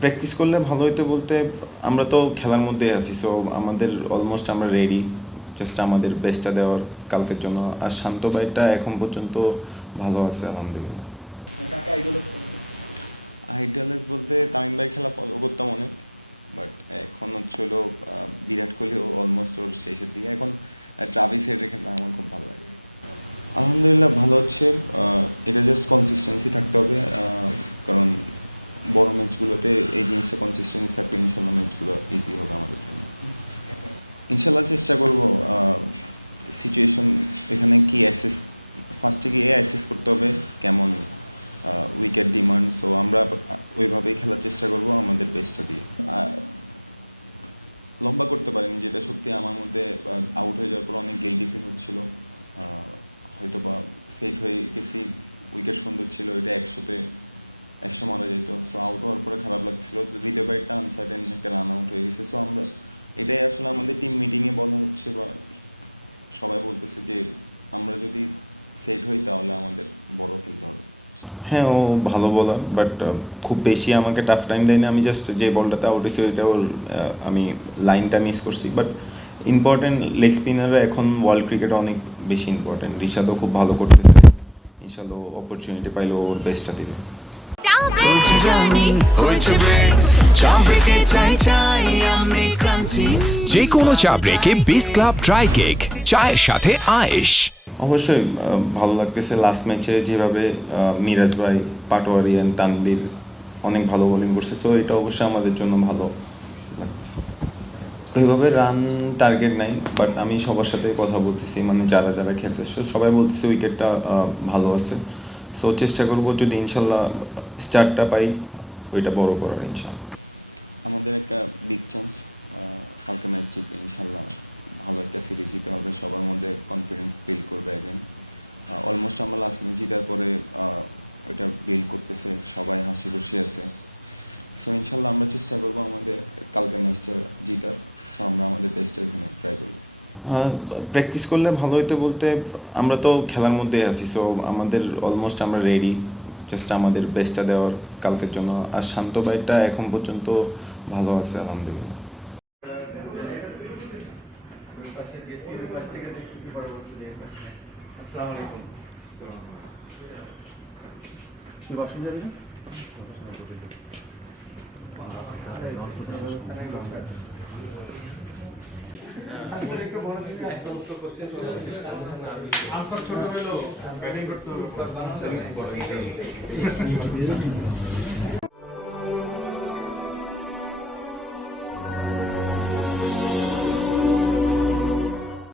Practice করলে ভালো হইতো বলতে আমরা তো খেলার মধ্যে আছি সো আমাদের অলমোস্ট আমরা রেডি জাস্ট আমাদের বেস্টটা দেওয়ার কালকের জন্য। আর শান্ত বাইকটা এখন পর্যন্ত ভালো আছে আলহামদুলিল্লাহ। আইডিয়ালেস বলতে তামিম ভাইয়ের খেলা ফলো করতাম অনেক বাট এখন হচ্ছে হলো আহ, বিরাট কোহলিও অলমোস্ট ওর শেষের দিকে। এখন ট্রাভিস হেডের খেলা আমার খুব ভালো লাগে। আলহামদুলিল্লাহ ভালো হচ্ছে এটা জাস্ট কনসিস্টেন্সি থাকতে হবে কারণ বড় ম্যাচগুলোতে এই জিনিসটা কনসিস্টেন্সি থাকবে, ইনশাল্লাহ ম্যাচগুলো ইজি হবে আমাদের জন্য। ইনশাল্লাহ চেষ্টা করব সিচুয়েশন এখানে কি অ্যাসেস ফার্স্টে গিয়ে অ্যাসেস করতে হবে, কেমন উইকেট ডিমান্ড সো আমরা ওইভাবেই খেলার চেষ্টা করব আমাদের বেস্টটা দিয়ে। লম্বা করতে পারিনি, যেটা সত্যি আমার মধ্যে আউট হয়ে যাওয়ার পর অনেক গিল্টি ফিল হচ্ছিল। হয়তো বা সেট হয়ে গেছি উইকেট সুন্দর ছিল, এটা একশোতে একশো মারা যেত সো আউট হওয়ার পরে খারাপ লাগছিল। তো দ্বিতীয় ব্যাটটা আনসার্টেন একটা রান আউট হয়ে গেছে। সো আমরা এটাই আসলে আমাদের টিম মিটিংয়ে বলা হচ্ছে বা সবাই বলতেছে যে, আমরা যদি সেট হই তাহলে আমাদের বড় খেলতে হবে। হ্যাঁ ও ভালো বলার বাট খুব বেশি আমাকে টাফ টাইম দেয়নি। আমি জাস্ট যে বলটাতে আউট হয়েছি, ওইটা ওর আমি লাইনটা মিস করছি। বাট ইম্পর্টেন্ট লেগ স্পিনাররা এখন ওয়ার্ল্ড ক্রিকেটে অনেক বেশি ইম্পর্টেন্ট রিশাদও খুব ভালো করতেছে। ইনশাল্লাহ অপরচুনিটি পাইলে ওর বেস্টটা দিবে। চলছে হয়েছে ব্রেক চা ব্রেকে চাই চাই আমি ক্রান্তি যে কোনো চা ব্রেকে বিস ক্লাব ড্রাই কেক চায়ের সাথে আয়েশ। অবশ্যই ভালো লাগতেছে। লাস্ট ম্যাচে যেভাবে মিরাজ ভাই পাটোয়ারি অ্যান্ড তানবীর অনেক ভালো বোলিং করছে। সো এটা অবশ্যই আমাদের জন্য ভালো লাগতেছে। ওইভাবে রান টার্গেট নাই বাট আমি সবার সাথে কথা বলতেছি। মানে যারা যারা খেলছে so সবাই বলতেছে উইকেটটা ভালো আছে। সো চেষ্টা করব যদি ইনশাল্লাহ স্টার্টটা পাই, ওইটা বড় করার ইনশাল্লাহ। আমাদের একটা বিগ চান্স কালকে ম্যাচ জিতলে ইনশাল্লাহ ভালো একটা সিরিজ জিতে হবে। সবার মধ্যে কনফিডেন্স বিল্ড করবে অ্যাগেন অলমোস্ট আমরা লাস্ট ম্যাচ জিতার পরে ওইটা বিল্ড করতেছে, সবাই হাসি খুশি আছে। সো ইনশাল্লাহ আমরা চেষ্টা করব আমাদের কালকে ম্যাচটা জিতার। সো আমরা আমাদের বেস্টটা এখানে ট্রাই করব। প্র্যাকটিস করলে ভালো হইতো বলতে আমরা তো খেলার মধ্যে আছি সো আমাদের অলমোস্ট আমরা রেডি জাস্ট আমাদের বেস্টটা দেওয়ার কালকের জন্য। আর শান্ত বাইকটা এখন পর্যন্ত ভালো আছে, আলহামদুলিল্লাহ। আনসার ছোট হলো ব্যাটিং করতে হবে।